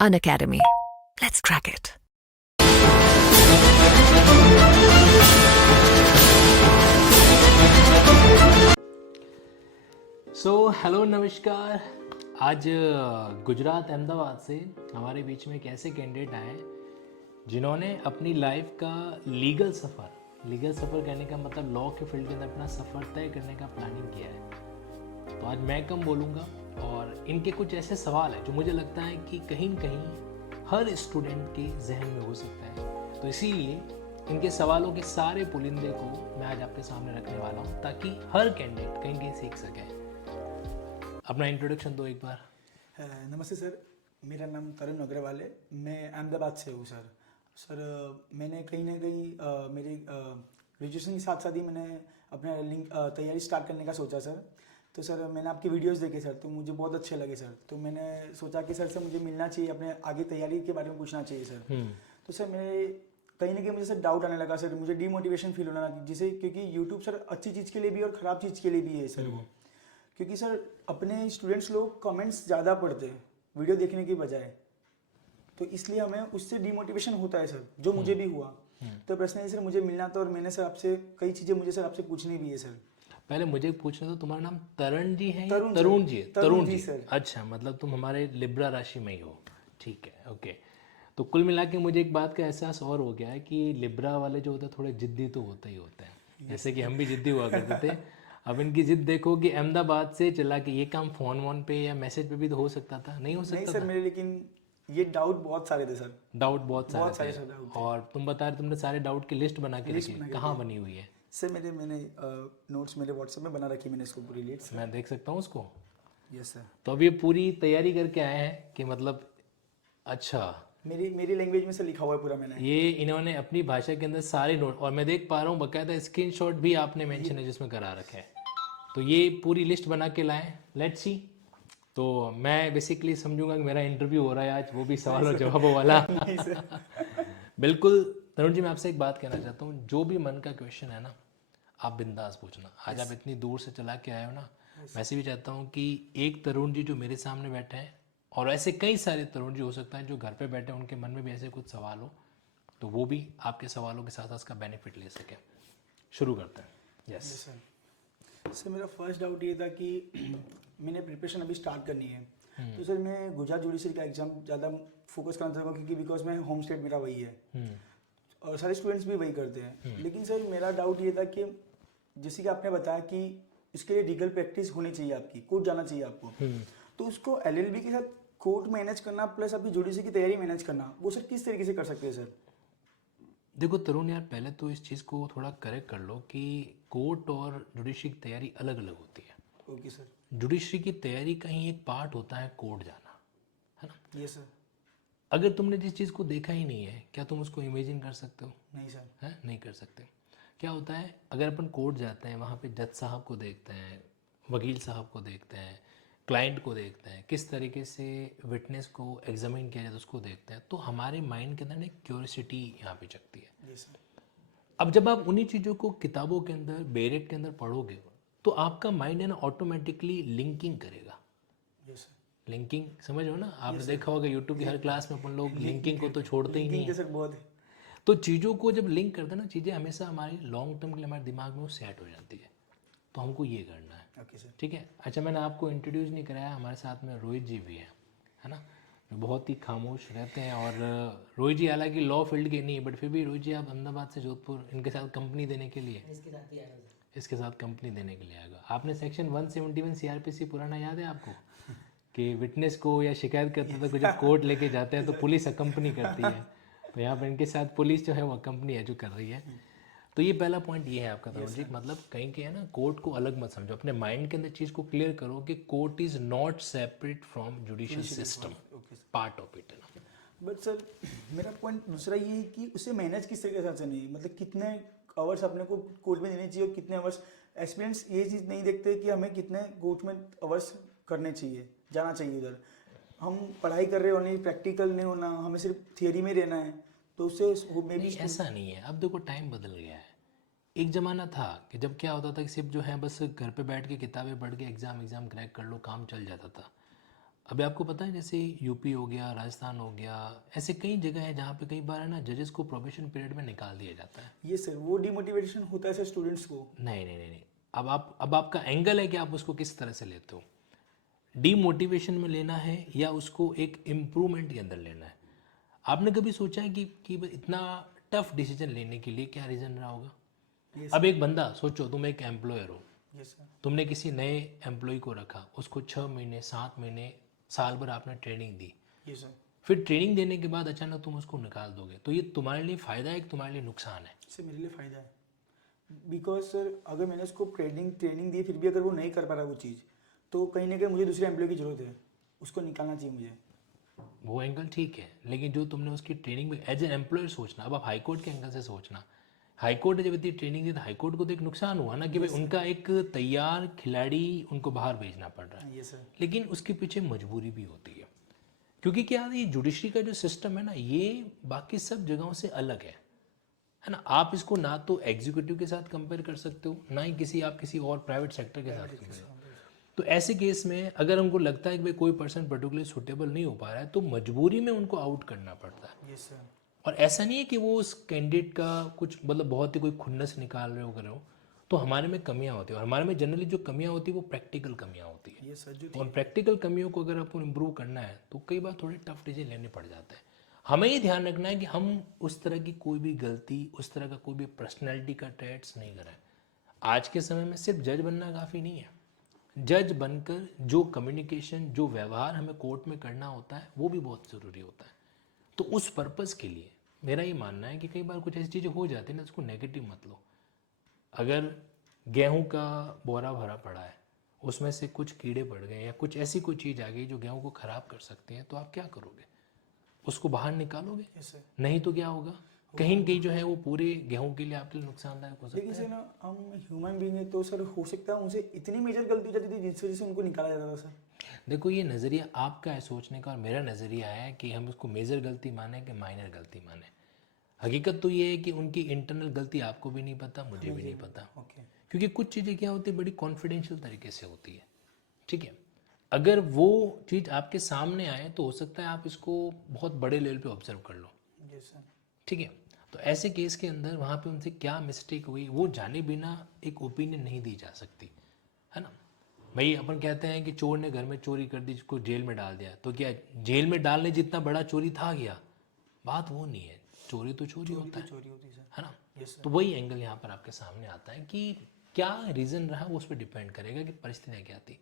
Unacademy. Let's crack it. Hello नमस्कार। आज गुजरात अहमदाबाद से हमारे बीच में एक ऐसे कैंडिडेट आए जिन्होंने अपनी लाइफ का लीगल सफ़र कहने का मतलब लॉ के फील्ड के अंदर अपना सफ़र तय करने का प्लानिंग किया है। तो आज मैं कम बोलूँगा और इनके कुछ ऐसे सवाल हैं जो मुझे लगता है कि कहीं न कहीं हर स्टूडेंट के जहन में हो सकता है। तो इसीलिए इनके सवालों के सारे पुलिंदे को मैं आज आपके सामने रखने वाला हूँ ताकि हर कैंडिडेट कहीं कहीं सीख सके। अपना इंट्रोडक्शन दो एक बार। नमस्ते सर, मेरा नाम तरुण अग्रवाल है। मैं अहमदाबाद से हूँ सर। मैंने कहीं ना कहीं मेरी ग्रेजुएशन के साथ साथ ही मैंने अपना लिंक तैयारी स्टार्ट करने का सोचा सर। तो सर मैंने आपके वीडियोस देखे सर, तो मुझे बहुत अच्छे लगे सर। तो मैंने सोचा कि सर से मुझे मिलना चाहिए, अपने आगे तैयारी के बारे में पूछना चाहिए सर। तो सर मेरे कहीं ना कहीं मुझे सर डाउट आने लगा सर, मुझे डीमोटिवेशन फील होना लगा, जिसे क्योंकि यूट्यूब सर अच्छी चीज़ के लिए भी और ख़राब चीज़ के लिए भी है सर वो। क्योंकि सर अपने स्टूडेंट्स लोग कमेंट्स ज़्यादा पढ़ते हैं वीडियो देखने की बजाय, तो इसलिए हमें उससे डिमोटिवेशन होता है सर, जो मुझे भी हुआ। तो पर्सनली सर मुझे मिलना था और मैंने सर आपसे कई चीज़ें मुझे सर आपसे पूछनी भी है सर। पहले मुझे पूछना था, तुम्हारा नाम तरण जी है या तरुण तरुण जी है? तरुण जी सर। अच्छा, मतलब तुम हमारे लिब्रा राशि में ही हो। ठीक है, ओके। तो कुल मिला के मुझे एक बात का एहसास और हो गया है कि लिब्रा वाले जो होते हैं थोड़े जिद्दी तो होते ही होते हैं, जैसे कि हम भी जिद्दी हुआ करते थे। अब इनकी जिद देखो कि अहमदाबाद से चला के ये काम फोन वोन पे या मैसेज पे भी तो हो सकता था, नहीं हो नहीं सकता सर था? मेरे, लेकिन ये डाउट बहुत सारे थे सर। डाउट बहुत बहुत सारे सारे सर थे। डाउट थे। और तुम बता रहे तुमने सारे डाउट की लिस्ट बना के लिस्ट रखी, बना के कहाँ रखी बनी हुई है? सर, मैंने नोट्स मेरे व्हाट्सएप में बना रखी, मैंने इसको पूरी लिस्ट सर। मैं देख सकता हूँ उसको? Yes sir. तो अब ये पूरी तैयारी करके आए हैं कि मतलब, अच्छा, मेरी मेरी लैंग्वेज में से लिखा हुआ है पूरा मैंने। ये इन्होंने अपनी भाषा के अंदर सारे नोट, और मैं देख पा रहा हूँ बकायदा स्क्रीनशॉट भी आपने मेंशन है जिसमें करा रखे हैं। तो ये पूरी लिस्ट बना के लाएं, लेट्स सी। तो मैं बेसिकली समझूंगा कि मेरा इंटरव्यू हो रहा है आज, वो भी सवाल और जवाबों वाला। नहीं सर। बिल्कुल। तरुण जी, मैं आपसे एक बात कहना चाहता हूँ, जो भी मन का क्वेश्चन है ना, आप बिंदास पूछना। आज आप इतनी दूर से चला के आए हो ना, वैसे भी चाहता हूँ कि एक तरुण जी जो मेरे सामने बैठे हैं और ऐसे कई सारे तरुण जी हो सकता है जो घर पे बैठे हैं, उनके मन में भी ऐसे कुछ सवाल हो, तो वो भी आपके सवालों के साथ साथ उसका बेनिफिट ले सकें। शुरू करते हैं। Yes sir. सर मेरा फर्स्ट डाउट ये था कि मैंने प्रिपरेशन अभी स्टार्ट करनी है। तो सर मैं गुजरात जुडिशरी का एग्ज़ाम ज़्यादा फोकस करना चाहूँगा, क्योंकि बिकॉज मैं होम स्टेट मेरा वही है और सारे स्टूडेंट्स भी वही करते हैं। लेकिन सर मेरा डाउट ये था कि जैसे कि आपने बताया कि इसके लिए लीगल प्रैक्टिस होनी चाहिए, आपकी कोर्ट जाना चाहिए आपको। तो उसको एलएलबी के साथ कोर्ट मैनेज करना प्लस आपकी जुडिशरी की तैयारी मैनेज करना, वो सर किस तरीके से कर सकते हैं सर? देखो तरुण यार, पहले तो इस चीज़ को थोड़ा करेक्ट कर लो कि कोर्ट और जुडिशरी की तैयारी अलग अलग होती है। Okay sir. जुडिशरी की तैयारी का ही एक पार्ट होता है कोर्ट जाना, है ना? ये सर। अगर तुमने जिस चीज़ को देखा ही नहीं है, क्या तुम उसको इमेजिन कर सकते हो? नहीं सर। है, नहीं कर सकते। क्या होता है, अगर अपन कोर्ट जाते हैं, वहाँ पे जज साहब को देखते हैं, वकील साहब को देखते हैं, क्लाइंट को देखते हैं, किस तरीके से विटनेस को एग्जामिन किया जाए तो उसको देखते हैं, तो हमारे माइंड के अंदर एक क्यूरियोसिटी यहाँ पे जगती है। ये सर। अब जब आप उन्हीं चीज़ों को किताबों के अंदर बेरेट के अंदर पढ़ोगे तो आपका माइंड है ना ऑटोमेटिकली लिंकिंग करेगा। ये सर। लिंकिंग समझ हो ना? आपने देखा होगा यूट्यूब की हर क्लास में अपन लोग लिंकिंग को तो छोड़ते ही नहीं लिंकिंग है। के सर बहुत है। तो चीज़ों को जब लिंक करते हैं ना, चीज़ें हमेशा हमारी लॉन्ग टर्म के लिए हमारे दिमाग में वो सेट हो जाती है। तो हमको ये करना है। Okay sir. ठीक है। अच्छा, मैंने आपको इंट्रोड्यूस नहीं कराया, हमारे साथ में रोहित जी भी है ना? जो बहुत ही खामोश रहते हैं। और रोहित जी हालांकि लॉ फील्ड के नहीं है, बट फिर भी रोहित जी आप अहमदाबाद से जोधपुर इनके साथ कंपनी देने के लिए, इसके साथ कंपनी देने के लिए आएगा। आपने सेक्शन 171 सीआरपीसी पुराना याद है आपको कि विटनेस को या शिकायत करते थे, जब कोर्ट लेके जाते हैं तो पुलिस अकम्पनी करती है। तो यहाँ पर इनके साथ पुलिस जो है वो कंपनी है जो कर रही है। तो ये पहला पॉइंट ये है आपका तरुण जी, मतलब कहीं के है ना, कोर्ट को अलग मत समझो, अपने माइंड के अंदर चीज़ को क्लियर करो कि court is not separate from judicial system, part of it है ना। बट सर मेरा पॉइंट दूसरा ये है कि उसे मैनेज किस तरीके से नहीं, मतलब कितने आवर्स अपने को कोर्ट में देने चाहिए और कितने आवर्स, एस्पिरेंट्स ये चीज़ नहीं देखते कि हमें कितने कोर्ट में आवर्स करने चाहिए, जाना चाहिए उधर। हम पढ़ाई कर रहे हो नहीं, प्रैक्टिकल नहीं होना, हमें सिर्फ थियरी में रहना है, तो उससे वो मे नहीं, ऐसा नहीं है। अब देखो टाइम बदल गया है। एक ज़माना था कि जब क्या होता था कि सिर्फ जो है बस घर पे बैठ के किताबें पढ़ के एग्ज़ाम क्रैक कर लो, काम चल जाता था। अभी आपको पता है जैसे यूपी हो गया, राजस्थान हो गया, ऐसे कई जगह है जहाँ पे कई बार है ना जजेस को प्रोबेशन पीरियड में निकाल दिया जाता है। ये सर वो डिमोटिवेशन होता है सर स्टूडेंट्स को। नहीं नहीं नहीं नहीं, अब आपका एंगल है कि आप उसको किस तरह से लेते हो। डीमोटिवेशन में लेना है या उसको एक इम्प्रूवमेंट के अंदर लेना है। आपने कभी सोचा है कि इतना टफ डिसीजन लेने के लिए क्या रीज़न रहा होगा? ये अब एक बंदा सोचो, तुम एक एम्प्लॉयर हो, ये सर तुमने किसी नए एम्प्लॉय को रखा, उसको 6 महीने 7 महीने साल भर आपने ट्रेनिंग दी, ये सर फिर ट्रेनिंग देने के बाद अचानक तुम उसको निकाल दोगे, तो ये तुम्हारे लिए फ़ायदा है कि तुम्हारे लिए नुकसान है? इससे मेरे लिए फ़ायदा है। बिकॉज सर अगर मैंने उसको ट्रेनिंग दी फिर भी अगर वो नहीं कर पा रहा वो चीज़, तो कहीं ना कहीं मुझे दूसरे एम्प्लॉय की ज़रूरत है, उसको निकालना चाहिए मुझे। वो एंगल ठीक है, लेकिन जो तुमने उसकी ट्रेनिंग में एज एन एम्प्लॉयर सोचना, अब आप हाई कोर्ट के एंगल से सोचना, हाई कोर्ट ने जब इतनी ट्रेनिंग दी तो हाई कोर्ट को तो एक नुकसान हुआ ना कि भाई उनका एक तैयार खिलाड़ी उनको बाहर भेजना पड़ रहा है, ये सर लेकिन उसके पीछे मजबूरी भी होती है। क्योंकि क्या है, ये जुडिशरी का जो सिस्टम है ना, ये बाकी सब जगहों से अलग है ना। आप इसको ना तो एग्जीक्यूटिव के साथ कंपेयर कर सकते हो, ना ही आप किसी और प्राइवेट सेक्टर के साथ कंपेयर। तो ऐसे केस में अगर उनको लगता है कि भाई कोई पर्सन पर्टिकुलरली सूटेबल नहीं हो पा रहा है, तो मजबूरी में उनको आउट करना पड़ता है। ये सर और ऐसा नहीं है कि वो उस कैंडिडेट का कुछ मतलब बहुत ही कोई खुन्नस निकाल रहे हो कर रहे हो, तो हमारे में कमियां होती है, और हमारे में जनरली जो कमियां होती है वो प्रैक्टिकल कमियां होती है। ये सर जो और प्रैक्टिकल कमियों को अगर आपको इम्प्रूव करना है तो कई बार थोड़े टफ डिसीजन लेने पड़ जाते हैं। हमें ये ध्यान रखना है कि हम उस तरह की कोई भी गलती, उस तरह का कोई भी पर्सनैलिटी का ट्रेट्स नहीं करें। आज के समय में सिर्फ जज बनना काफ़ी नहीं है, जज बनकर जो कम्युनिकेशन, जो व्यवहार हमें कोर्ट में करना होता है वो भी बहुत ज़रूरी होता है। तो उस पर्पज़ के लिए मेरा ये मानना है कि कई बार कुछ ऐसी चीज़ें हो जाती है ना, उसको नेगेटिव मत लो। अगर गेहूं का बोरा भरा पड़ा है, उसमें से कुछ कीड़े पड़ गए या कुछ ऐसी कोई चीज़ आ गई जो गेहूं को ख़राब कर सकती है, तो आप क्या करोगे? उसको बाहर निकालोगे? ये सर नहीं तो क्या होगा, कहीं न कहीं जो है वो पूरे गेहूं के लिए आपके लिए नुकसानदायक हो सकता लेकिन है। सर ना हम ह्यूमन बीइंग है तो सर हो सकता है उनसे इतनी मेजर गलती हो जाती थी जिसकी वजह से उनको निकाला जाता था सर। देखो, ये नज़रिया आपका है सोचने का, और मेरा नज़रिया है कि हम उसको मेजर गलती माने कि माइनर गलती माने। हकीकत तो ये है कि उनकी इंटरनल गलती आपको भी नहीं पता, मुझे भी नहीं पता। ओके क्योंकि कुछ चीज़ें क्या होती है, बड़ी कॉन्फिडेंशियल तरीके से होती है, ठीक है। अगर वो चीज़ आपके सामने आए तो हो सकता है आप इसको बहुत बड़े लेवल पे ऑब्जर्व कर लो, ये सर ठीक है। तो ऐसे केस के अंदर वहाँ पे उनसे क्या मिस्टेक हुई वो जाने बिना एक ओपिनियन नहीं दी जा सकती, है ना। भाई अपन कहते हैं कि चोर ने घर में चोरी कर दी, जिसको जेल में डाल दिया, तो क्या जेल में डालने जितना बड़ा चोरी था गया? बात वो नहीं है, चोरी तो चोरी होता है, चोरी होती सर। है ना। यस सर तो वही एंगल यहाँ पर आपके सामने आता है कि क्या रीज़न रहा वो उस पर डिपेंड करेगा कि परिस्थितियाँ क्या थी।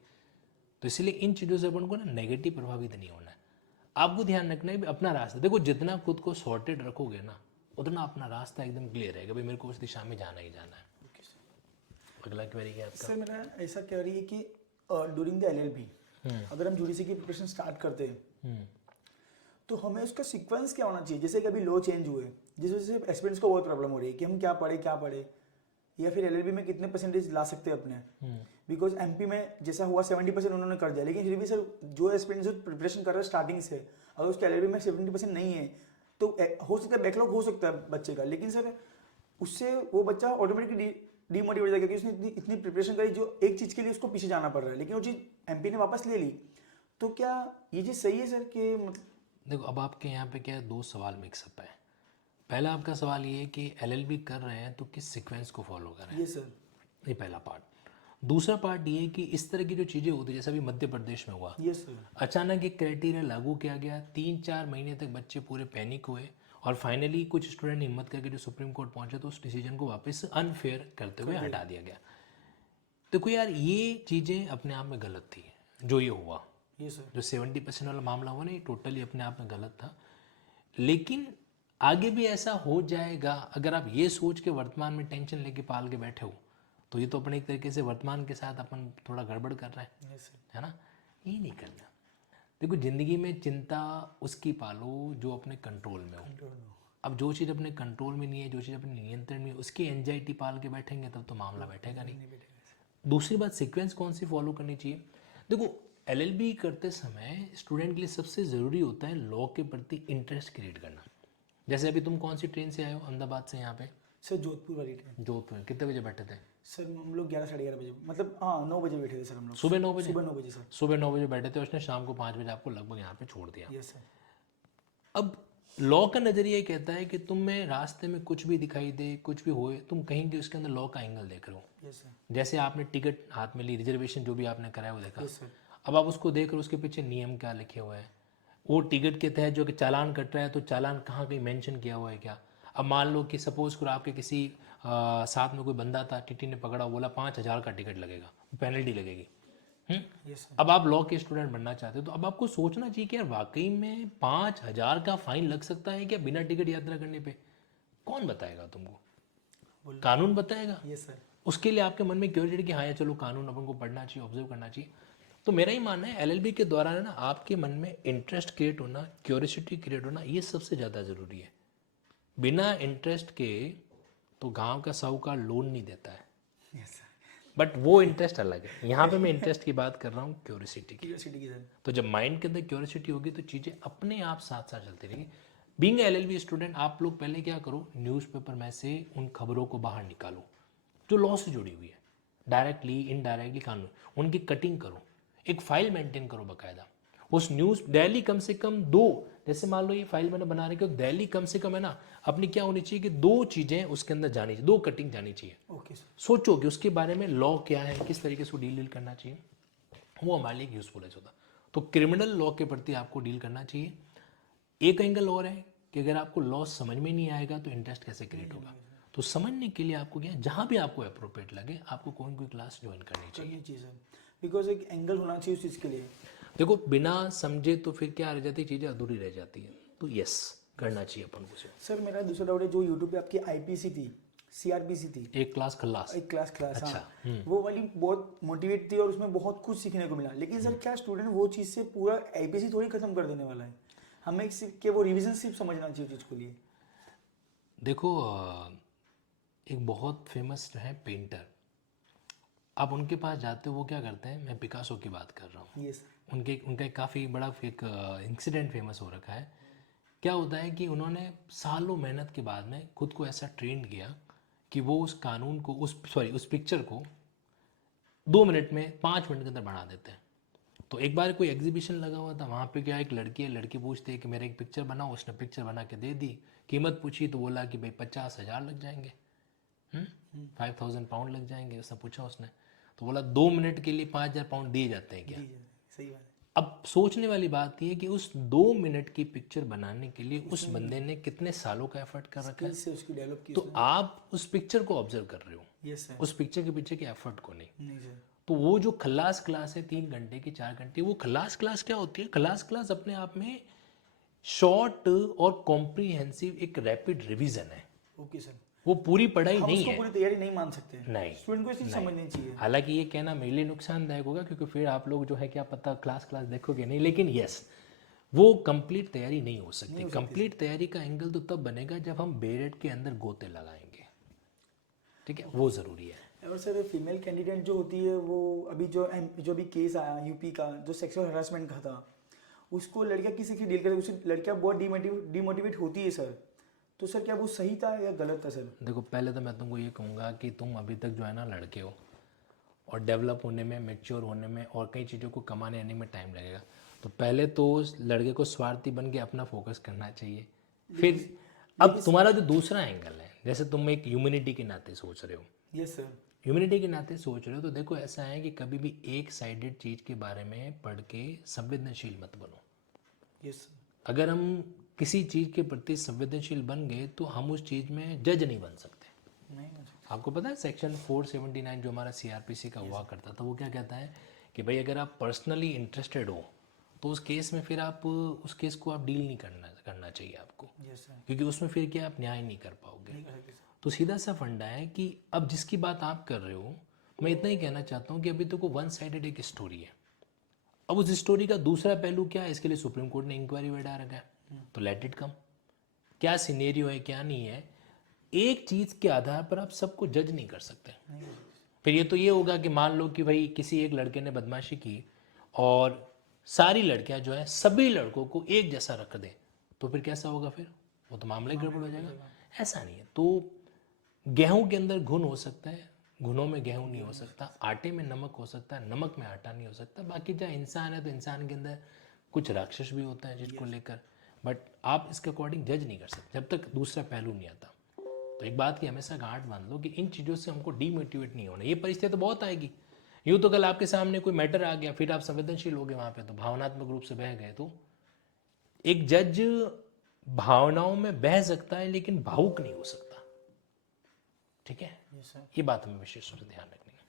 तो इसलिए इन चीज़ों से अपन को ना नेगेटिव प्रभावित नहीं होना है। आपको ध्यान रखना है कि अपना रास्ता देखो, जितना खुद को सॉर्टेड रखोगे ना, उतना अपना रास्ता एकदम क्लियर रहेगा, भाई मेरे को उस दिशा में जाना ही जाना है। Okay sir. अगला क्वेरी क्या है आपका? सर मेरा ऐसा कह रही है कि ड्यूरिंग द एलएलबी अगर हम यूडीसी की प्रिपरेशन स्टार्ट करते हैं तो हमें उसका सीक्वेंस क्या होना चाहिए? जैसे कि अभी लॉ चेंज हुए जिस वजह से एस्पिरेंट्स को बहुत प्रॉब्लम हो रही है कि हम क्या पढ़े, या फिर एलएलबी में कितने परसेंटेज ला सकते हैं अपने। बिकॉज एमपी में जैसा हुआ 70% उन्होंने कर दिया, लेकिन फिर भी सर जो एस्पिरेंट्स जो प्रिपरेशन कर रहे हैं स्टार्टिंग से, अगर उसके एलएलबी में 70% नहीं है तो हो सकता है बैकलॉग हो सकता है बच्चे का, लेकिन सर उससे वो बच्चा ऑटोमेटिकली डीमोटिवेट हो जाएगा कि उसने इतनी प्रिपरेशन करी जो एक चीज़ के लिए उसको पीछे जाना पड़ रहा है, लेकिन वो चीज़ एमपी ने वापस ले ली। तो क्या ये चीज़ सही है सर कि देखो, अब आपके यहाँ पे क्या है, दो सवाल मिक्सअप है। पहला आपका सवाल ये है कि एलएलबी कर रहे हैं तो किस सीक्वेंस को फॉलो कर रहे हैं, ये सर ये पहला पार्ट। दूसरा पार्ट ये है कि इस तरह की जो चीज़ें होती है, जैसे अभी मध्य प्रदेश में हुआ, ये सर अचानक एक क्राइटेरिया लागू किया गया, 3-4 महीने तक बच्चे पूरे पैनिक हुए, और फाइनली कुछ स्टूडेंट ने हिम्मत करके जो सुप्रीम कोर्ट पहुंचे तो उस डिसीजन को वापस अनफेयर करते हुए हटा दिया गया। देखो यार, ये चीज़ें अपने आप में गलत थी जो ये हुआ, ये सर जो 70% वाला मामला हुआ ना, ये टोटली अपने आप में गलत था। लेकिन आगे भी ऐसा हो जाएगा, अगर आप ये सोच के वर्तमान में टेंशन लेके पाल के बैठे हो, तो ये तो अपने एक तरीके से वर्तमान के साथ अपन थोड़ा गड़बड़ कर रहे हैं, ये सर है ना। ये नहीं करना। देखो, ज़िंदगी में चिंता उसकी पालो जो अपने कंट्रोल में हो। अब जो चीज़ अपने कंट्रोल में नहीं है, जो चीज़ अपने नियंत्रण में है, उसकी एंजाइटी पाल के बैठेंगे तब तो मामला बैठेगा नहीं। दूसरी बात, सीक्वेंस कौन सी फॉलो करनी चाहिए? देखो, एलएलबी करते समय स्टूडेंट के लिए सबसे ज़रूरी होता है लॉ के प्रति इंटरेस्ट क्रिएट करना। जैसे अभी तुम कौन सी ट्रेन से आए हो? अहमदाबाद से यहाँ पे? सर जोधपुर वाली ट्रेन। जोधपुर। कितने बजे बैठे थे? सर हम लोग 11 साढ़े 11 बजे मतलब हाँ 9 बजे बैठे थे सर हम लोग। सुबह 9 बजे? सुबह 9 बजे सर। सुबह 9 बजे बैठे थे, उसने शाम को 5 बजे आपको लगभग यहाँ पे छोड़ दिया। Yes sir. अब लॉ का नज़रिया ये कहता है कि तुम्हें रास्ते में कुछ भी दिखाई दे, कुछ भी होए, तुम कहीं भी उसके अंदर लॉ का एंगल देख रहे हो। Yes sir. जैसे आपने टिकट हाथ में ली, रिजर्वेशन जो भी आपने कराया वो देखा, यस सर। अब आप उसको देख रहे हो, उसके पीछे नियम क्या लिखे हुए हैं, वो टिकट के तहत जो कि चालान कट रहा है तो चालान कहाँ कहीं मेंशन किया हुआ है क्या। अब मान लो कि सपोज करो आपके किसी साथ में कोई बंदा था, टीटी ने पकड़ा, बोला 5,000 का टिकट लगेगा, पेनल्टी लगेगी। Yes sir. अब आप लॉ के स्टूडेंट बनना चाहते हो तो अब आपको सोचना चाहिए कि यार वाकई में 5,000 का फाइन लग सकता है क्या बिना टिकट यात्रा करने पे? कौन बताएगा तुमको? कानून बताएगा। Yes sir. उसके लिए आपके मन में क्यूरियोसिटी कि हाँ यार चलो कानून अपन को पढ़ना चाहिए, ऑब्जर्व करना चाहिए। तो मेरा ही मानना है एलएलबी के दौरान ना आपके मन में इंटरेस्ट क्रिएट होना, क्यूरियोसिटी क्रिएट होना, ये सबसे ज़्यादा ज़रूरी है। बिना इंटरेस्ट के तो गांव का साहूकार लोन नहीं देता है। Yes sir. बट वो इंटरेस्ट अलग है। यहाँ पे मैं इंटरेस्ट की बात कर रहा हूँ, क्यूरियोसिटी की। क्यूरियोसिटी की सर। तो जब माइंड के अंदर क्यूरियोसिटी होगी तो चीज़ें अपने आप साथ साथ चलती रहेंगी। बीइंग एलएलबी स्टूडेंट आप लोग पहले क्या करो, न्यूज़पेपर में से उन खबरों को बाहर निकालो जो लॉ से जुड़ी हुई है, डायरेक्टली इनडायरेक्टली कानून, उनकी कटिंग करो, एक फाइल मेंटेन करो बाकायदा। उस न्यूज़ डेली कम से कम 2, जैसे मान लो ये फाइल मैंने बना रही है, डेली कम से कम है ना अपनी क्या होनी चाहिए कि 2 चीज़ें उसके अंदर जानी चाहिए, 2 कटिंग जानी चाहिए। Okay sir. सोचो कि उसके बारे में लॉ क्या है, किस तरीके से वो डील करना चाहिए, वो हमारे लिए यूजफुल है होता। तो क्रिमिनल लॉ के प्रति आपको डील करना चाहिए। एक एंगल और है कि अगर आपको लॉ समझ में नहीं आएगा तो इंटरेस्ट कैसे क्रिएट होगा। तो समझने के लिए आपको क्या, जहाँ भी आपको अप्रोप्रिएट लगे आपको कोई ना कोई क्लास ज्वाइन करनी चाहिए। करनी चाहिए सर, बिकॉज एक एंगल होना चाहिए उस चीज़ के लिए। देखो बिना समझे तो फिर क्या रह जाती है, चीज़ें अधूरी रह जाती है। तो यस करना चाहिए अपन को। सर मेरा दूसरा डाउट है, जो यूट्यूब पे आपकी आईपीसी थी, सीआरपीसी थी, एक क्लास खल्लास, एक क्लास अच्छा, हाँ, वो वाली बहुत मोटिवेट थी और उसमें बहुत कुछ सीखने को मिला। लेकिन सर क्या स्टूडेंट वो चीज़ से पूरा आईपीसी थोड़ी खत्म कर देने वाला है? हमें सिर्फ के वो रिवीजन सिर्फ समझना चाहिए चीज़ को लिए। देखो एक बहुत फेमस है पेंटर, आप उनके पास जाते हो, वो क्या करते हैं, मैं पिकासो की बात कर रहा हूँ। यस। उनका एक काफ़ी बड़ा एक इंसिडेंट फेमस हो रखा है। क्या होता है कि उन्होंने सालों मेहनत के बाद में खुद को ऐसा ट्रेंड किया कि वो उस कानून को उस पिक्चर को 2 मिनट में 5 मिनट के अंदर बना देते हैं। तो एक बार कोई एग्जीबिशन लगा हुआ था, वहाँ पे क्या एक लड़की है, लड़की पूछती है कि मेरा एक पिक्चर बनाओ, उसने पिक्चर बना के दे दी, कीमत पूछी तो बोला कि भाई 50,000 लग जाएंगे, 5,000 पाउंड लग जाएंगे। उसने पूछा, उसने तो बोला 2 मिनट के लिए 5,000 पाउंड दिए जाते हैं क्या? सही बात है। अब सोचने वाली बात ये कि उस 2 मिनट की पिक्चर बनाने के लिए उस बंदे ने कितने सालों का एफर्ट कर रखा है। से उसकी डेवलप की तो आप उस पिक्चर को ऑब्जर्व कर रहे हो, यस सर। उस पिक्चर के पीछे के एफर्ट को नहीं। नहीं सर। तो वो जो खल्लास क्लास है 3 घंटे की, 4 घंटे, वो खल्लास क्लास क्या होती है? खल्लास क्लास अपने आप में शॉर्ट और कॉम्प्रिहेंसिव एक रैपिड रिवीजन है। Okay sir. वो पूरी पढ़ाई हम नहीं उसको है। पूरी तैयारी नहीं मान सकते, नहीं, स्टूडेंट को ये चीज़ समझनी चाहिए। हालांकि ये कहना मेरे लिए नुकसानदायक होगा क्योंकि फिर आप लोग जो है क्या पता क्लास देखोगे नहीं। लेकिन यस, वो कंप्लीट तैयारी नहीं हो सकती। कंप्लीट तैयारी का एंगल तो तब बनेगा जब हम बेरेट के अंदर गोते लगाएंगे, ठीक है, वो ज़रूरी है। और सर फीमेल कैंडिडेट जो होती है वो अभी जो भी केस आया यूपी का, जो सेक्सुअल हरासमेंट का था, उसको लड़कियां किसी की डील करती, उससे लड़कियां बहुत डिमोटिवेट होती है सर। तो सर क्या वो सही था या गलत था सर? देखो पहले तो मैं तुमको ये कहूँगा कि तुम अभी तक जो है ना लड़के हो और डेवलप होने में, मैच्योर होने में और कई चीज़ों को कमाने आने में टाइम लगेगा। तो पहले तो उस लड़के को स्वार्थी बन के अपना फोकस करना चाहिए। फिर अब तुम्हारा जो दूसरा एंगल है, जैसे तुम एक ह्यूमैनिटी के नाते सोच रहे हो, यस सर। ह्यूमैनिटी के नाते सोच रहे हो, तो देखो ऐसा है कि कभी भी एक साइडेड चीज़ के बारे में पढ़ के संवेदनशील मत बनो। यस। अगर हम किसी चीज़ के प्रति संवेदनशील बन गए तो हम उस चीज़ में जज नहीं बन सकते। नहीं। आपको पता है सेक्शन 479 जो हमारा सीआरपीसी का हुआ करता था, वो क्या कहता है कि भाई अगर आप पर्सनली इंटरेस्टेड हो तो उस केस में फिर आप उस केस को आप डील नहीं करना चाहिए आपको, यस सर। क्योंकि उसमें फिर क्या आप न्याय नहीं कर पाओगे। नहीं कर सकते सर। तो सीधा सा फंडा है कि अब जिसकी बात आप कर रहे हो, मैं इतना ही कहना चाहता हूँ कि अभी तो को 1 साइडेड एक स्टोरी है। अब उस स्टोरी का दूसरा पहलू क्या है, इसके लिए सुप्रीम कोर्ट ने इंक्वायरी बैठा रखा है, तो लेट इट कम। क्या सिनेरियो है क्या नहीं है, एक चीज़ के आधार पर आप सबको जज नहीं कर सकते। फिर ये तो ये होगा कि मान लो कि भाई किसी एक लड़के ने बदमाशी की और सारी लड़कियां जो है सभी लड़कों को एक जैसा रख दें, तो फिर कैसा होगा? फिर वो तो मामला ही गड़बड़ हो जाएगा। ऐसा नहीं है। तो गेहूं के अंदर घुन हो सकता है, घुनों में गेहूं नहीं हो सकता, आटे में नमक हो सकता है, नमक में आटा नहीं हो सकता। बाकी जहाँ इंसान है तो इंसान के अंदर कुछ राक्षस भी होता है जिसको लेकर, बट आप इसके अकॉर्डिंग जज नहीं कर सकते जब तक दूसरा पहलू नहीं आता। तो एक बात की हमेशा गांठ बांध लो कि इन चीज़ों से हमको डीमोटिवेट नहीं होना। ये परिस्थिति तो बहुत आएगी, यूँ तो कल आपके सामने कोई मैटर आ गया, फिर आप संवेदनशील हो गए वहाँ पे, तो भावनात्मक रूप से बह गए। तो एक जज भावनाओं में बह सकता है लेकिन भावुक नहीं हो सकता, ठीक है। Yes sir. ये बात हमें विशेष रूप से ध्यान रखनी है।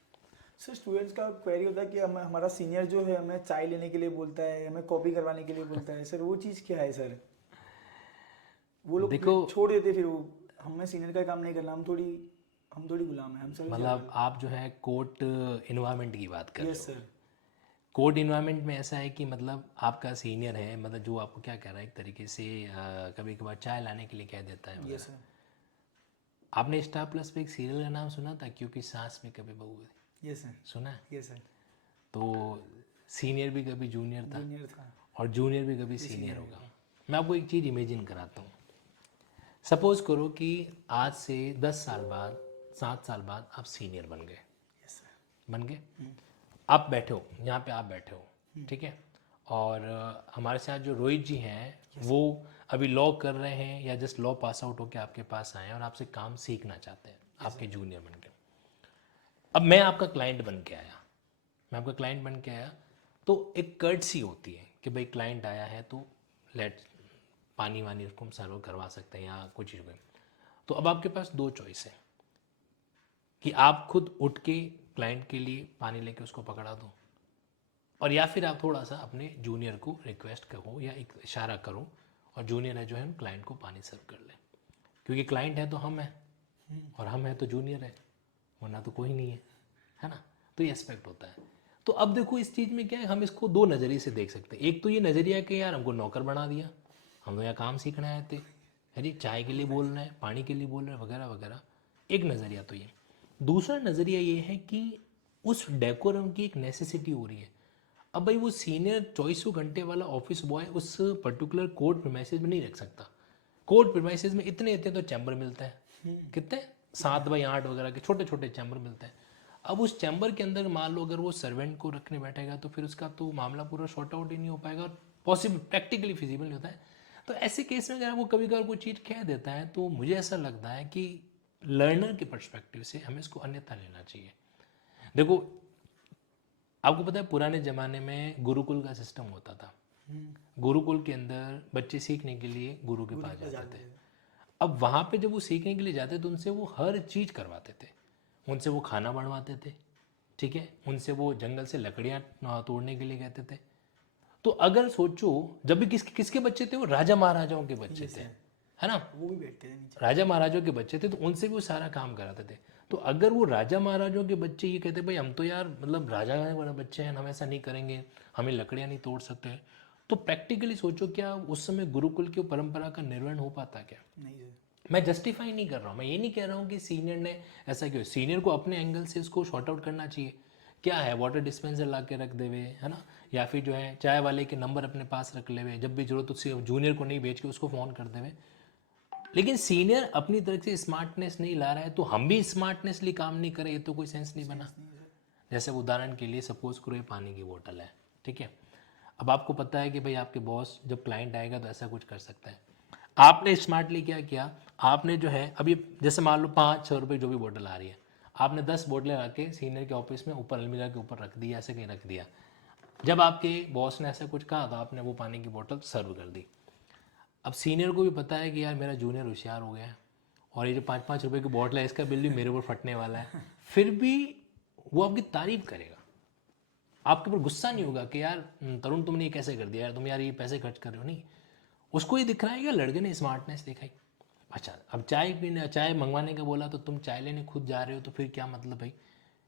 सर स्टूडेंट्स का क्वेरी होता है कि हमारा सीनियर जो है हमें चाय लेने के लिए बोलता है, हमें कॉपी करवाने के लिए बोलता है, सर वो चीज़ क्या है सर? वो लोग देखो, छोड़ देते फिर वो, हमें सीनियर का काम नहीं करना, हम थोड़ी गुलाम है, हम सर। मतलब आप जो है कोर्ट इन्वायरमेंट की बात कर रहे यस हो। सर। कोर्ट इन्वायरमेंट में ऐसा है कि मतलब आपका सीनियर है, मतलब जो आपको क्या कह रहा है एक तरीके से कभी कभार चाय लाने के लिए कह देता है वगैरह। Yes sir. आपने स्टार प्लस पे एक सीरियल का नाम सुना था, क्योंकि सास में कभी बहू है? Yes sir. सुना है? Yes sir. तो सीनियर भी कभी जूनियर था जूनियर था। और जूनियर भी कभी सीनियर होगा। मैं आपको एक चीज़ इमेजिन कराता हूँ। सपोज करो कि आज से 10 साल बाद, 7 साल बाद आप सीनियर बन गए। Yes sir. बन गए, आप बैठे हो यहाँ पे, आप बैठे हो, ठीक है। और हमारे साथ जो रोहित जी हैं वो अभी लॉ कर रहे हैं या जस्ट लॉ पास आउट होकर आपके पास आए हैं और आपसे काम सीखना चाहते हैं, आपके जूनियर बन के। अब मैं आपका क्लाइंट बन के आया, तो एक कर्टसी होती है कि भाई क्लाइंट आया है तो लेट पानी वानी उसको हम सर्व करवा सकते हैं या कुछ चीज़ में। तो अब आपके पास दो चॉइस है कि आप खुद उठ के क्लाइंट के लिए पानी लेके उसको पकड़ा दो, और या फिर आप थोड़ा सा अपने जूनियर को रिक्वेस्ट करो या एक इशारा करो और जूनियर है जो है क्लाइंट को पानी सर्व कर ले। क्योंकि क्लाइंट है तो हम हैं और हम हैं तो जूनियर है, वरना तो कोई नहीं है ना। तो ये एस्पेक्ट होता है। तो अब देखो इस चीज़ में क्या है, हम इसको दो नज़रिए से देख सकते हैं। एक तो ये नज़रिया कि यार हमको नौकर बना दिया, हम तो यहाँ काम सीखने आए थे, अरे चाय के लिए बोल रहे हैं, पानी के लिए बोल रहे हैं वगैरह वगैरह। एक नज़रिया तो ये। दूसरा नज़रिया ये है कि उस डेकोरम की एक नेसेसिटी हो रही है। अब भाई वो सीनियर 24 घंटे वाला ऑफिस बॉय उस पर्टिकुलर कोर्ट प्रीमाइसेस में नहीं रख सकता। कोर्ट प्रीमाइसेस में इतने तो चैम्बर मिलते हैं, कितने 7x8 वगैरह के छोटे छोटे चैम्बर मिलते हैं। अब उस चैम्बर के अंदर मान लो अगर वो सर्वेंट को रखने बैठेगा तो फिर उसका तो मामला पूरा शॉर्ट आउट ही नहीं हो पाएगा और पॉसिबल प्रैक्टिकली फिजिबल नहीं होता है। तो ऐसे केस में अगर वो कभी कभार कोई चीज़ कह देता है तो मुझे ऐसा लगता है कि लर्नर के पर्सपेक्टिव से हमें इसको अन्यथा लेना चाहिए। देखो आपको पता है पुराने ज़माने में गुरुकुल का सिस्टम होता था। गुरुकुल के अंदर बच्चे सीखने के लिए गुरु के पास जाते थे। अब वहाँ पे जब वो सीखने के लिए जाते थे उनसे वो हर चीज़ करवाते थे, उनसे वो खाना बनवाते थे, ठीक है, उनसे वो जंगल से लकड़ियाँ तोड़ने के लिए कहते थे। तो अगर सोचो जब भी किसके बच्चे थे, वो राजा महाराजाओं के बच्चे थे, है ना, वो भी बैठते थे नीचे। राजा महाराजाओं के बच्चे थे, तो उनसे भी वो सारा काम कराते थे। तो अगर वो राजा महाराजाओं के बच्चे ये कहते भाई हम तो यार मतलब राजा वाले बच्चे हैं, हम ऐसा नहीं करेंगे, हमें लकड़ियाँ नहीं तोड़ सकते, तो प्रैक्टिकली सोचो क्या उस समय गुरुकुल की परंपरा का निर्वहन हो पाता क्या? नहीं सर। मैं जस्टिफाई नहीं कर रहा हूँ, मैं ये नहीं कह रहा हूँ कि सीनियर ने ऐसा क्यों। सीनियर को अपने एंगल से इसको शॉर्ट आउट करना चाहिए। क्या है, वाटर डिस्पेंसर ला के रख देवे, है ना, या फिर जो है चाय वाले के नंबर अपने पास रख लेवे, जब भी जरूरत उससे जूनियर को नहीं भेज के उसको फ़ोन कर देवे। लेकिन सीनियर अपनी तरफ से स्मार्टनेस नहीं ला रहा है तो हम भी स्मार्टनेसली काम नहीं करें, ये तो कोई सेंस नहीं बना। जैसे उदाहरण के लिए सपोज करो ये पानी की बोतल है, ठीक है। अब आपको पता है कि भाई आपके बॉस जब क्लाइंट आएगा तो ऐसा कुछ कर सकता है। आपने स्मार्टली क्या किया, आपने जो है अभी जैसे मान लो 5-6 रुपये जो भी बोतल आ रही है, आपने 10 बोतलें रख के सीनियर के ऑफिस में ऊपर अलमीरा के ऊपर रख दी, ऐसे कहीं रख दिया। जब आपके बॉस ने ऐसा कुछ कहा तो आपने वो पानी की बोतल सर्व कर दी। अब सीनियर को भी पता है कि यार मेरा जूनियर होशियार हो गया है और ये जो 5-5 रुपये की बॉटल है इसका बिल भी मेरे ऊपर फटने वाला है, फिर भी वो आपकी तारीफ करेगा, आपके ऊपर गुस्सा नहीं होगा कि यार तरुण तुमने ये कैसे कर दिया यार, तुम यार ये पैसे खर्च कर रहे हो। नहीं, उसको ये दिख रहा है कि लड़के ने स्मार्टनेस दिखाई। अच्छा अब चाय मंगवाने का बोला तो तुम चाय लेने खुद जा रहे हो, तो फिर क्या मतलब भाई,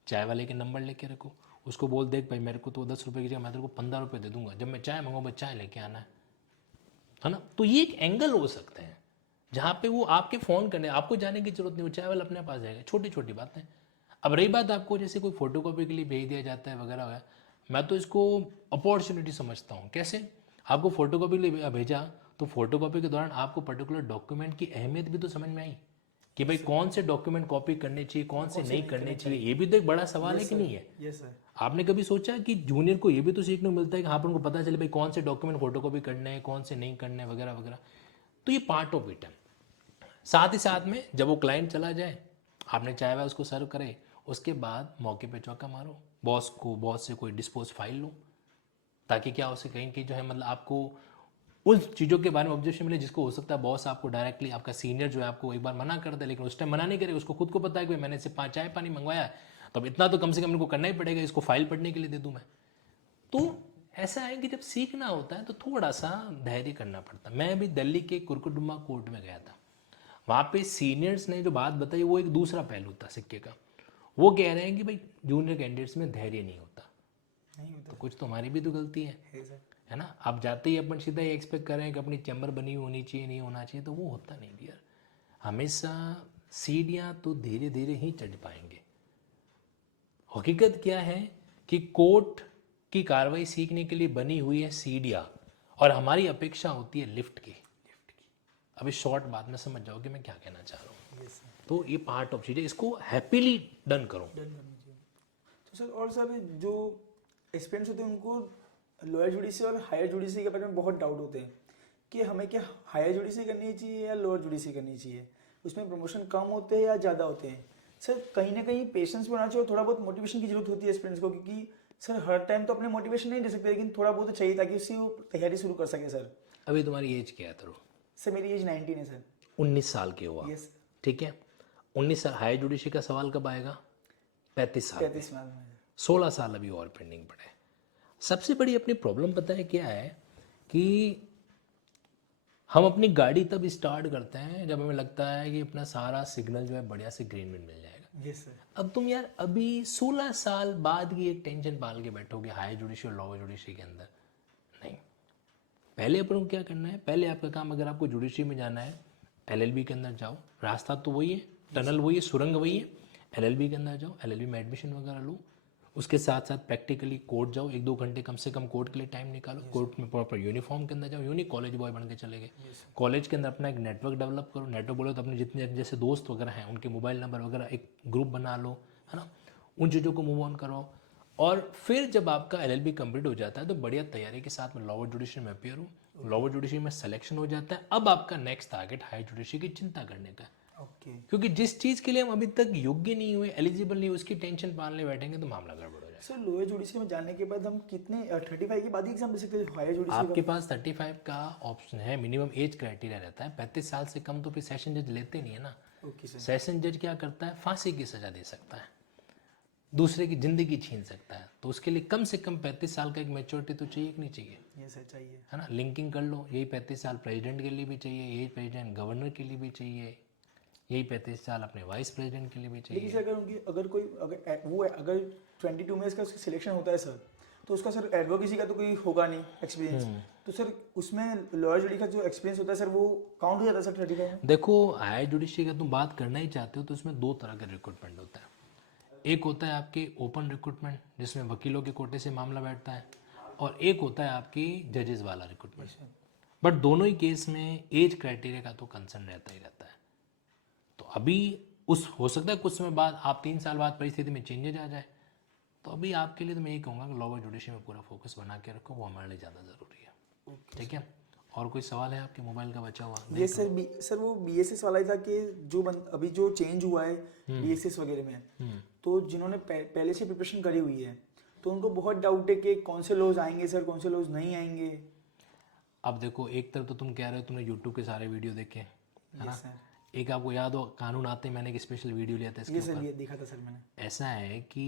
चाय वाले के नंबर लेके रखो, उसको बोल देख भाई मेरे को तो 10 रुपये की जगह मैं तेरे को 15 रुपये दे दूंगा, जब मैं चाय मंगाऊँ चाय लेके आना है ना। तो ये एक एंगल हो सकता है जहाँ पे वो आपके फ़ोन करने आपको जाने की जरूरत नहीं, वो चाय वाला अपने पास जाएगा, छोटी छोटी बातें। अब रही बात आपको जैसे कोई फोटोकॉपी के लिए भेज दिया जाता है वगैरह वगैरह, मैं तो इसको अपॉर्चुनिटी समझता हूँ। कैसे, आपको फोटोकॉपी के लिए भेजा तो फोटोकॉपी के दौरान आपको पर्टिकुलर डॉक्यूमेंट की अहमियत भी तो समझ में आई कि भाई कौन से डॉक्यूमेंट कॉपी करने चाहिए, कौन से नहीं करने चाहिए, ये भी तो एक बड़ा सवाल है कि नहीं है। Yes sir. आपने कभी सोचा कि जूनियर को ये भी तो सीखने को मिलता है कि हाँ, पर उनको पता चले भाई कौन से डॉक्यूमेंट फोटोकॉपी करने हैं, कौन से नहीं करने, वगैरह वगैरह। तो ये पार्ट ऑफ इट है। साथ ही साथ में जब वो क्लाइंट चला जाए, आपने चाय वाय उसको सर्व करे, उसके बाद मौके पे चौका मारो, बॉस से कोई डिस्पोज फाइल लो, ताकि क्या हो सके कहीं की जो है मतलब आपको उस चीज़ों के बारे में ऑब्जर्वेशन मिले जिसको हो सकता है बॉस आपको डायरेक्टली, आपका सीनियर जो है आपको एक बार मना कर दे, लेकिन उस टाइम मना नहीं करे, उसको खुद को पता है कि मैंने इससे 5 चाय पानी मंगवाया है, तो अब इतना तो कम से कम इनको करना ही पड़ेगा, इसको फाइल पढ़ने के लिए दे दूँ मैं। तो ऐसा है कि जब सीखना होता है तो थोड़ा सा धैर्य करना पड़ता है। मैं अभी दिल्ली के कुरकुडुम्मा कोर्ट में गया था, वहाँ पे सीनियर्स ने जो बात बताई वो एक दूसरा पहलू था सिक्के का। वो कह रहे हैं कि भाई जूनियर कैंडिडेट्स में धैर्य नहीं होता। नहीं होता तो कुछ तो हमारी भी तो गलती है सर। है ना। आप जाते ही अपन सीधा ये एक्सपेक्ट कर रहे हैं कि अपनी चैम्बर बनी होनी चाहिए, नहीं होना चाहिए, तो वो होता नहीं डियर। हमेशा सीढ़ियाँ तो धीरे धीरे ही चढ़ पाएंगे। हकीकत क्या है कि कोर्ट की कार्रवाई सीखने के लिए बनी हुई है सीढ़ियाँ, और हमारी अपेक्षा होती है लिफ्ट की। अब इस शॉर्ट बात में समझ जाओगे मैं क्या कहना चाह रहा हूँ। Yes sir. तो ये पार्ट ऑफ चीज़ है, इसको हैप्पीली डन करो। डन करना चाहिए। तो सर और सर जो एस्पिरेंट्स होते हैं उनको लोअर जुडिशरी और हायर जुडिशरी के बारे में बहुत डाउट होते हैं कि हमें क्या हायर जुडिशरी करनी चाहिए या लोअर जुडिशरी करनी चाहिए, उसमें प्रमोशन कम होते हैं या ज़्यादा होते हैं। सर कहीं ना कहीं पेशेंस भी होना चाहिए और थोड़ा बहुत मोटिवेशन की जरूरत होती है एस्पिरेंट्स को, क्योंकि सर हर टाइम तो अपने मोटिवेशन नहीं दे सकते, लेकिन थोड़ा बहुत तो चाहिए ताकि उससे वो तैयारी शुरू कर सके सर। अभी तुम्हारी एज क्या है तरो? सर मेरी एज 19 है सर। 19 साल के हुआ, यस। ठीक है। 19 साल, हायर जुडिशरी का सवाल कब आएगा? 35 साल। 35 साल में। 16 साल अभी और पेंडिंग पड़े। सबसे बड़ी अपनी प्रॉब्लम पता है क्या है कि हम अपनी गाड़ी तब स्टार्ट करते हैं जब हमें लगता है कि अपना सारा सिग्नल जो है बढ़िया से ग्रीन में मिल जाएगा। Yes sir. अब तुम यार अभी 16 साल बाद की एक टेंशन पाल के बैठोगे हायर जुडिशरी और लोअर जुडिशरी के अंदर? नहीं। पहले अपन को क्या करना है, पहले आपका काम, अगर आपको जुडिशरी में जाना है एलएलबी के अंदर जाओ, रास्ता तो वही है, टनल वही है, सुरंग वही है। एलएलबी के अंदर जाओ, एलएलबी में एडमिशन वगैरह लो, उसके साथ साथ प्रैक्टिकली कोर्ट जाओ, 1-2 घंटे कम से कम कोर्ट के लिए टाइम निकालो। कोर्ट में प्रॉपर यूनिफॉर्म के अंदर जाओ, यूनिक कॉलेज बॉय बन के चले गए। कॉलेज के अंदर अपना एक नेटवर्क डेवलप करो। नेटवर्क बोलो तो अपने जितने जैसे दोस्त वगैरह हैं उनके मोबाइल नंबर वगैरह एक ग्रुप बना लो, है ना। उन चीज़ों को मूव ऑन करो, और फिर जब आपका एलएलबी कंप्लीट हो जाता है तो बढ़िया तैयारी के साथ में लोअर जुडिशरी में अपियर हो। लोअर जुडिशरी में सिलेक्शन हो जाता है, अब आपका नेक्स्ट टारगेट हायर जुडिशरी की चिंता करने का है। ओके। क्योंकि जिस चीज़ के लिए हम अभी तक योग्य नहीं हुए, एलिजिबल नहीं हुए, उसकी टेंशन पालने बैठेंगे तो मामला गड़बड़ हो जाएगा। सर लोअर जुडिशरी में जाने के बाद हम कितने 35 के बाद ही एग्जाम दे सकते हैं हायर जुडिशरी आपके पास 35 का ऑप्शन है, मिनिमम एज क्राइटेरिया रहता है। 35 साल से कम तो फिर सेशन जज लेते नहीं है ना। Okay sir. सेशन जज क्या करता है, फांसी की सजा दे सकता है, दूसरे की जिंदगी छीन सकता है। तो उसके लिए कम से कम 35 साल का एक मेच्योरिटी तो चाहिए कि नहीं चाहिए, ये सर चाहिए। है ना। लिंकिंग कर लो, यही 35 साल प्रेसिडेंट के लिए भी चाहिए, यही प्रेसिडेंट गवर्नर के लिए भी चाहिए, यही 35 साल अपने वाइस प्रेसिडेंट के लिए भी लेकिन चाहिए। सर अगर उनकी अगर कोई अगर 22 में इसका सिलेक्शन होता है सर, तो उसका सर एडवोकेसी का तो कोई होगा नहीं एक्सपीरियंस, तो सर उसमें लोअर जुडिशरी का जो एक्सपीरियंस होता है सर वो काउंट हो जाता है सर 35 में? देखो हायर जुडिशरी का तुम बात करना ही चाहते हो तो उसमें 2 तरह का रिक्रूटमेंट होता है। एक होता है आपके ओपन रिक्रूटमेंट जिसमें वकीलों के कोटे से मामला बैठता है, और एक होता है आपकी जजेस वाला रिक्रूटमेंट। बट दोनों ही केस में एज क्राइटेरिया का तो कंसर्न रहता ही रहता है। तो अभी उस हो सकता है कुछ समय बाद, आप 3 साल बाद परिस्थिति में चेंजेज आ जाए, तो अभी आपके लिए तो मैं यही कहूँगा कि लोअर जुडिशरी में पूरा फोकस बना के रखो, वो हमारे लिए ज़्यादा ज़रूरी है। ठीक है। और कोई सवाल है आपके मोबाइल का बचा हुआ? ये सर वो बीएसएस वाला ही था कि जो अभी जो चेंज हुआ है बीएसएस वगैरह में, तो जिन्होंने पहले से प्रिपरेशन करी हुई है तो उनको बहुत डाउट है कि कौन से लॉज आएंगे सर, कौन से लॉज नहीं आएंगे। अब देखो, एक तरफ तो तुम कह रहे हो तुमने यूट्यूब के सारे वीडियो देखे, है ना। सर एक आपको याद हो कानून आते मैंने एक स्पेशल वीडियो लिया था इसके ये सर ऊपर। ये देखा था सर मैंने। ऐसा है कि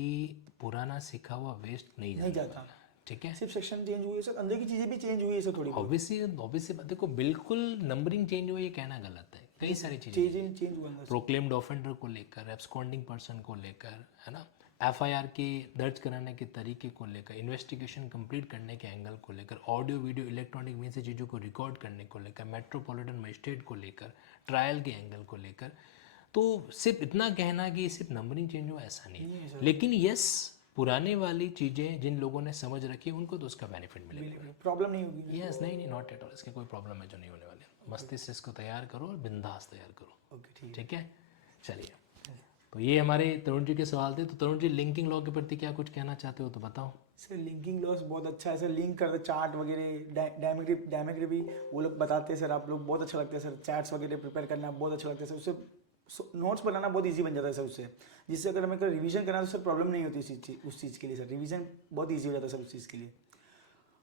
पुराना सीखा हुआ वेस्ट नहीं नहीं जाता, जाता। ठीक है। सिर्फ सेक्शन चेंज हुई है सर, अंदर की चीज़ें भी चेंज हुई है सर थोड़ी बहुत। ऑब्वियसली देखो, बिल्कुल नंबरिंग चेंज हुआ ये कहना गलत है, कई सारी चीज़ें। चेंज हुआ अंदर से। प्रोक्लेम्ड ऑफेंडर को लेकर, एब्सकॉन्डिंग पर्सन को लेकर, है ना, एफआईआर के दर्ज कराने के तरीके को लेकर, इन्वेस्टिगेशन कंप्लीट करने के एंगल को लेकर, ऑडियो वीडियो इलेक्ट्रॉनिक मीन से चीज़ों को रिकॉर्ड करने को लेकर, मेट्रोपॉलिटन मजिस्ट्रेट को लेकर, ट्रायल के एंगल को लेकर। तो सिर्फ इतना कहना कि सिर्फ नंबरिंग चेंज हुआ ऐसा नहीं है, लेकिन यस पुराने वाली चीज़ें जिन लोगों ने समझ रखी उनको तो उसका बेनिफिट मिलेगा। प्रॉब्लम नहीं होगी। यस नहीं नॉट एट ऑल, इसके कोई प्रॉब्लम है जो नहीं होने वाली। मस्तिष्क इसको तैयार करो और बिंदास तैयार करो, ओके ठीक ठीक है। चलिए, तो ये हमारे तरुण जी के सवाल थे। तो तरुण जी, लिंकिंग लॉ के प्रति क्या कुछ कहना चाहते हो तो बताओ। सर लिंकिंग लॉस बहुत अच्छा है सर, लिंक करते चार्ट वगैरह डायमेग्री भी वो लोग बताते हैं सर, आप लोग बहुत अच्छा लगता है सर, चैट्स वगैरह प्रिपेयर करना बहुत अच्छा लगता है सर, उससे नोट्स बनाना बहुत इजी बन जाता है सर उससे, जिससे अगर हमें रिवीजन करना तो सर प्रॉब्लम नहीं होती उस चीज़ के लिए सर, रिवीजन बहुत ईजी हो जाता है सर उस चीज़ के लिए।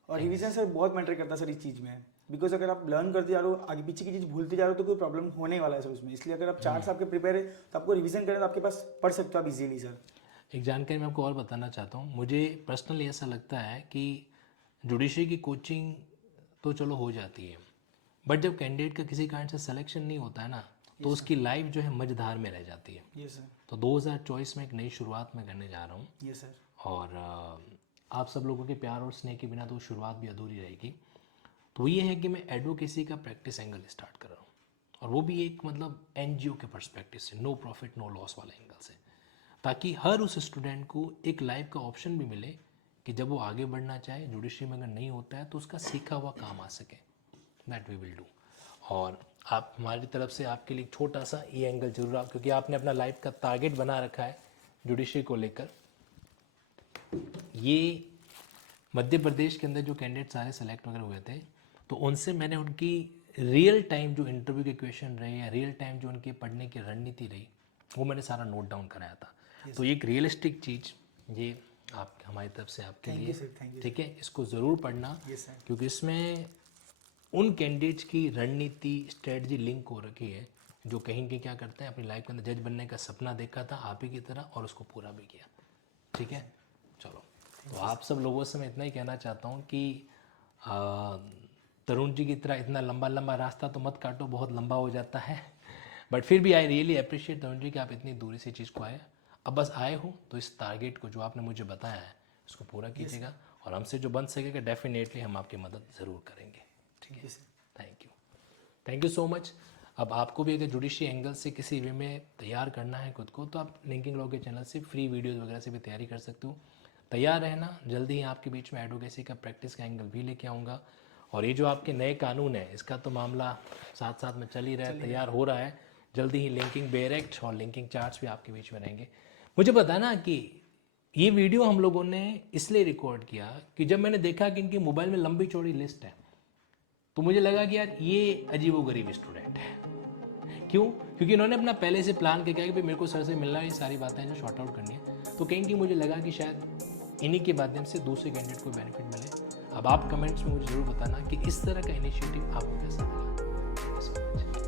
और रिवीजन सर बहुत मैटर करता है सर इस चीज़ में, बिकॉज अगर आप लर्न करते जा रहे हो आगे पीछे की चीज़ भूलते जा रहे हो तो कोई प्रॉब्लम होने वाला है सर उसमें, इसलिए अगर आप चार्ट्स आपके प्रिपेयर है तो आपको रिवीजन करें तो आपके पास पढ़ सकते हो आप इजीली सर। एक जानकारी मैं आपको और बताना चाहता हूँ। मुझे पर्सनली ऐसा लगता है कि जुडिशरी की कोचिंग तो चलो हो जाती है, बट जब कैंडिडेट का किसी कारण से सिलेक्शन नहीं होता है ना, तो उसकी लाइफ जो है मझधार में रह जाती है। ये सर। तो 2024 में एक नई शुरुआत मैं करने जा रहा हूँ, ये सर। और आप सब लोगों के प्यार और स्नेह के बिना तो शुरुआत भी अधूरी रहेगी। तो ये है कि मैं एडवोकेसी का प्रैक्टिस एंगल स्टार्ट कर रहा हूँ, और वो भी एक मतलब एनजीओ के पर्सपेक्टिव से, नो प्रॉफिट नो लॉस वाले एंगल से, ताकि हर उस स्टूडेंट को एक लाइफ का ऑप्शन भी मिले कि जब वो आगे बढ़ना चाहे, जुडिशरी में अगर नहीं होता है तो उसका सीखा हुआ काम आ सके। That we will do. और आप हमारी तरफ से आपके लिए छोटा सा ये एंगल जरूर आप, क्योंकि आपने अपना लाइफ का टारगेट बना रखा है जुडिशरी को लेकर। ये मध्य प्रदेश के अंदर जो कैंडिडेट सारे सेलेक्ट वगैरह हुए थे, तो उनसे मैंने उनकी रियल टाइम जो इंटरव्यू के क्वेश्चन रहे या रियल टाइम जो उनके पढ़ने की रणनीति रही, वो मैंने सारा नोट डाउन कराया था। तो ये एक रियलिस्टिक चीज़ ये आप हमारी तरफ से आपके लिए, ठीक है, इसको ज़रूर पढ़ना, क्योंकि इसमें उन कैंडिडेट्स की रणनीति स्ट्रेटजी लिंक हो रखी है जो कहीं न कहीं क्या करते हैं, अपनी लाइफ के अंदर जज बनने का सपना देखा था आप ही की तरह और उसको पूरा भी किया। ठीक है, चलो, तो आप सब लोगों से मैं इतना ही कहना चाहता हूँ कि तरुण जी की तरह इतना लंबा लंबा रास्ता तो मत काटो, बहुत लंबा हो जाता है, बट फिर भी I really appreciate Tarun ji कि आप इतनी दूरी से चीज़ को आए। अब बस आए हो तो इस टारगेट को जो आपने मुझे बताया है उसको पूरा कीजिएगा, और हमसे जो बन सकेगा डेफिनेटली हम आपकी मदद ज़रूर करेंगे। ठीक है, थैंक यू सो मच। अब आपको भी अगर जुडिशरी एंगल से किसी वे में तैयार करना है खुद को, तो आप लिंकिंग लॉ के चैनल से फ्री वीडियोज़ वगैरह से भी तैयारी कर सकते हो। तैयार रहना, जल्दी ही आपके बीच में एडवोकेसी का प्रैक्टिस का एंगल भी लेके आऊँगा। और ये जो आपके नए कानून है, इसका तो मामला साथ साथ में चल ही रहा है, तैयार हो रहा है। जल्दी ही लिंकिंग बेयर एक्ट और लिंकिंग चार्ट्स भी आपके बीच में रहेंगे। मुझे पता ना कि ये वीडियो हम लोगों ने इसलिए रिकॉर्ड किया कि जब मैंने देखा कि इनकी मोबाइल में लंबी चौड़ी लिस्ट है, तो मुझे लगा कि यार ये अजीबोगरीब स्टूडेंट है। क्यों? क्योंकि इन्होंने अपना पहले से प्लान किया कि भाई मेरे को सर से मिलना है, ये सारी बातें जो शॉर्ट आउट करनी है। तो कहीं मुझे लगा कि शायद इन्हीं के माध्यम से दूसरे कैंडिडेट को बेनिफिट मिले। अब आप कमेंट्स में मुझे ज़रूर बताना कि इस तरह का इनिशिएटिव आपको कैसा लगा।